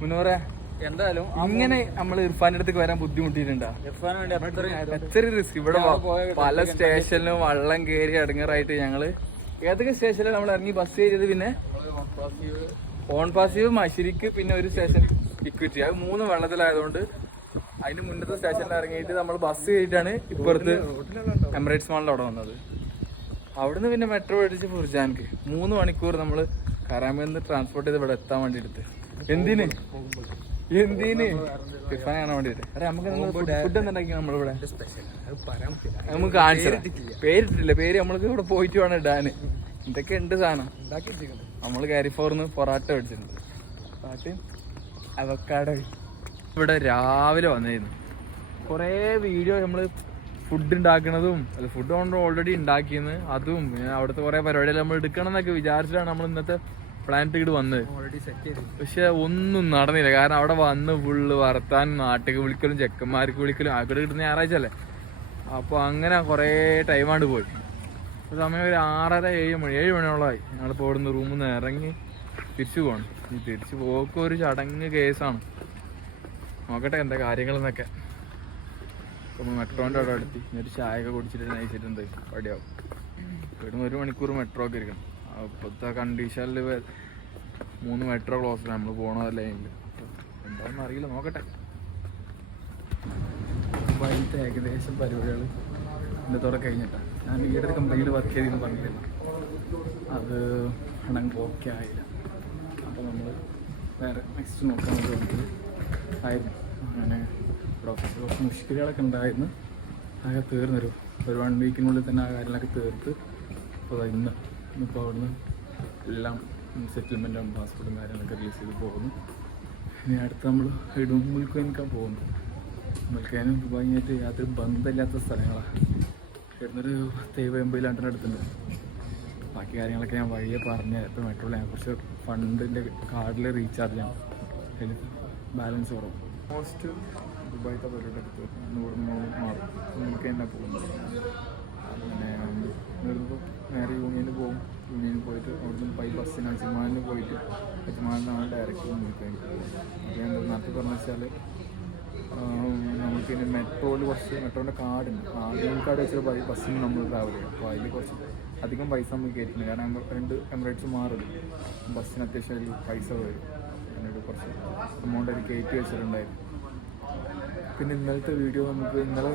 മുന്നൂറെ എന്തായാലും ഇങ്ങനെ നമ്മൾ ഇർഫാന്റെ അടുത്തേക്ക് വരാൻ ബുദ്ധിമുട്ടിട്ടുണ്ടാ എത്ര റിസ്ക് ഇവിടെ പല സ്റ്റേഷനിലും വള്ളം കേറി അടങ്ങറായിട്ട് ഞങ്ങൾ ഏതൊക്കെ സ്റ്റേഷനിൽ നമ്മൾ ഇറങ്ങി ബസ് കയറിയത് പിന്നെ? ഓൺ പാസീവ് മഷിരിക്ക് പിന്നെ ഒരു സ്റ്റേഷൻ ഇക്വിറ്റി അത് മൂന്ന് വെള്ളത്തിലായതുകൊണ്ട് അതിന് മുന്നത്തെ സ്റ്റേഷനിൽ ഇറങ്ങിയിട്ട് നമ്മൾ ബസ് കയറിയിട്ടാണ് ഇപ്പുറത്ത് എമിറേറ്റ്സ് മാളിൽ അവിടെ വന്നത്. അവിടുന്ന് പിന്നെ മെട്രോ അടിച്ച് ഫുർജാൻക്ക്. മൂന്ന് മണിക്കൂർ നമ്മൾ കരാമയിൽ നിന്ന് ട്രാൻസ്പോർട്ട് ചെയ്ത് ഇവിടെ എത്താൻ വേണ്ടി എടുത്ത് എന്തിന്? എന്തിന്? നമുക്ക് ഫുഡ് എന്തുണ്ടാക്കി നമ്മളിവിടെ നമുക്ക് ആൻസർ പേരിട്ടില്ല പേര് നമ്മൾക്ക് ഇവിടെ പോയിട്ട് വേണം ഇടാന്. എന്തൊക്കെ ഉണ്ട് സാധനം? നമ്മൾ കാരിഫോർന്ന് പൊറാട്ട മേടിച്ചിട്ടുണ്ട്. പൊറാട്ടയും അവക്കാടോ. ഇവിടെ രാവിലെ വന്നിരുന്നു. കുറേ വീഡിയോ നമ്മൾ ഫുഡ് ഉണ്ടാക്കുന്നതും അത് ഫുഡ് കൊണ്ട് ഓൾറെഡി ഉണ്ടാക്കിയെന്ന് അതും അവിടുത്തെ കുറേ പരിപാടികൾ നമ്മൾ എടുക്കണം എന്നൊക്കെ വിചാരിച്ചിട്ടാണ് നമ്മൾ ഇന്നത്തെ പ്ലാൻ ടിക്കറ്റ് വന്നത് പക്ഷെ ഒന്നും നടന്നില്ല. കാരണം അവിടെ വന്ന് ഫുള്ള് വർത്താൻ നാട്ടിക്ക് വിളിക്കലും ചെക്കന്മാർക്ക് വിളിക്കലും അവിടെ കിട്ടുന്ന ഞായറാഴ്ച അല്ലേ? അപ്പൊ അങ്ങനെ കുറേ ടൈമാണ്ട് പോയി. സമയം ഒരു ആറര ഏഴ് മണി ഏഴ് മണിയോളമായി. ഞങ്ങളിപ്പോൾ ഇവിടുന്ന് റൂമിൽ നിന്ന് ഇറങ്ങി തിരിച്ചു പോകണം ഈ തിരിച്ചു പോക്ക് ഒരു ചടങ്ങ് കേസാണ്. നോക്കട്ടെ എന്താ കാര്യങ്ങളെന്നൊക്കെ. ഇപ്പൊ മെട്രോന്റെ അവിടെ അടുത്ത് ഒരു ചായ ഒക്കെ കുടിച്ചിട്ട് നയിച്ചിട്ടുണ്ട്. പടിയാവും ഇവിടുന്ന് ഒരു മണിക്കൂർ മെട്രോ ഒക്കെ ഇരിക്കണം. ഇപ്പോഴത്തെ കണ്ടീഷനിൽ മൂന്ന് മെട്രോ ക്ലോസ് നമ്മൾ പോണതല്ലേ എന്താണെന്ന് അറിയില്ല. നോക്കട്ടെ. വൈകിട്ട് ഏകദേശം പരിപാടികൾ ഇന്നത്തോടെ കഴിഞ്ഞിട്ടാണ് ഞാൻ ഈയിടെ കമ്പനിയിൽ വർക്ക് ചെയ്തെന്ന് പറഞ്ഞില്ല? അത് ആണെങ്കിൽ ഓക്കെ ആയില്ല. അപ്പോൾ നമ്മൾ വേറെ നെക്സ്റ്റ് നോക്കാൻ വേണ്ടി ആയിരുന്നു. അങ്ങനെ ഡോക്ടർ കുറച്ച് മുഷ്കിലുകളൊക്കെ ഉണ്ടായിരുന്നു. അതൊക്കെ തീർന്നൊരു ഒരു വൺ വീക്കിനുള്ളിൽ തന്നെ ആ കാര്യങ്ങളൊക്കെ തീർത്ത്. അപ്പോൾ ഇന്ന്. ഇന്നിപ്പോൾ അവിടുന്ന് എല്ലാം സെറ്റിൽമെന്റും പാസ്പോർട്ടും കാര്യങ്ങളൊക്കെ റിലീസ് ചെയ്ത് പോകുന്നു. ഇനി അടുത്ത് നമ്മൾ ഇടും മുൽക്കുവാനിക്കാൻ പോകുന്നു. മുൽക്കാനും ദുബായിയായിട്ട് യാതൊരു ബന്ധമില്ലാത്ത സ്ഥലങ്ങളാണ് ഇവിടുന്നൊരു പത്ത് എൺപതിലാണ്ടിന്റെ അടുത്തുണ്ട്. ബാക്കി കാര്യങ്ങളൊക്കെ ഞാൻ വഴിയെ പറഞ്ഞ് ഇപ്പോൾ മെട്രോയിൽ കുറച്ച് ഫണ്ടിന്റെ കാർഡിൽ റീചാർജ് ചെയ്യാം അതിൽ ബാലൻസ് കുറവ്. മോസ്റ്റ് ദുബായത്തെ പരിപാടി എടുത്ത് നൂറ് മാറും. തന്നെ പോകുന്നത് അങ്ങനെ നിർത്തുമ്പോൾ നേരെ യൂണിയനിൽ യൂണിയനിൽ പോയിട്ട് അവിടുന്ന് പൈ ബസ്സിന് അജ്മാനിൽ പോയിട്ട് അജ്മാലിനാണ് ഡയറക്റ്റ് നിൽക്കാൻ അപ്പോൾ ഞാൻ നാട്ടിൽ പറഞ്ഞു വെച്ചാൽ നമുക്ക് ഇനി മെട്രോയിൽ കുറച്ച് മെട്രോന്റെ കാർഡുണ്ട് ആ കാർഡ് വെച്ചിട്ട് ബൈ ബസ്സിന് നമ്മൾ ട്രാവൽ ചെയ്യും. അപ്പോൾ അതിൽ കുറച്ച് അധികം പൈസ കയറ്റില്ല കാരണം രണ്ട് എമിറേറ്റ്സ് മാറും. ബസ്സിന് അത്യാവശ്യം അതിൽ പൈസ വരും. അതിനൊരു കുറച്ച് എമൗണ്ട് അതിൽ കയറ്റി വെച്ചിട്ടുണ്ടായിരുന്നു. പിന്നെ ഇന്നലത്തെ വീഡിയോ നമുക്ക് ഇന്നലെ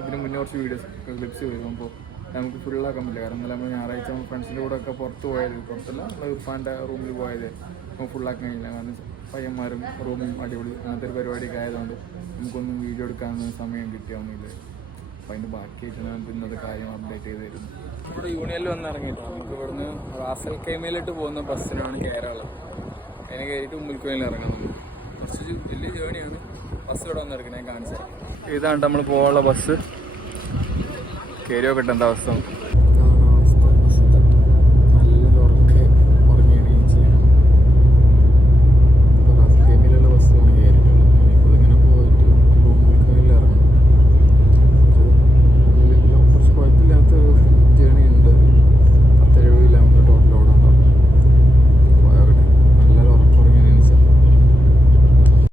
ഇതിന് മുന്നേ കുറച്ച് വീഡിയോസ് ക്ലിപ്സ് വരുമ്പോൾ നമുക്ക് ഫുള്ളാക്കാൻ പറ്റില്ല. കാരണം ഇന്നലെ നമ്മൾ ഞായറാഴ്ച നമ്മൾ ഫ്രണ്ട്സിന്റെ കൂടെ ഒക്കെ പുറത്ത് പോയത്. പുറത്തല്ല നമ്മൾ ഉപ്പാന്റെ റൂമിൽ പോയത്. നമുക്ക് ഫുള്ളാക്കാൻ കഴിയില്ല. കാരണം പയ്യന്മാരും റൂമും അടിപൊളി. അങ്ങനത്തെ ഒരു പരിപാടിയൊക്കെ ആയതുകൊണ്ട് നമുക്കൊന്നും വീഡിയോ എടുക്കാനൊന്നും സമയം കിട്ടിയൊന്നുമില്ല. അപ്പോൾ അതിന്റെ ബാക്കിയായിട്ട് നമുക്ക് ഇന്നത്തെ കാര്യം അപ്ഡേറ്റ് ചെയ്ത് തരുന്നു. ഇവിടെ യൂണിയനിൽ വന്ന് ഇറങ്ങിയിട്ട്. നമുക്ക് ഇവിടുന്ന് റാസൽ കൈമയിലോട്ട് പോകുന്ന ബസ്സിനാണ് കേരളം. അതിനെ കയറിയിട്ട് ഉമ്മിൽക്കോയിൽ ഇറങ്ങണം. കുറച്ച് വലിയ ജേണിയാണ്. ബസ് ഇവിടെ വന്ന് ഇറങ്ങണേ കാണിച്ചത് ഇതാണ് നമ്മൾ പോകാനുള്ള ബസ്. കയറി കിട്ടേണ്ട അവസ്ഥ?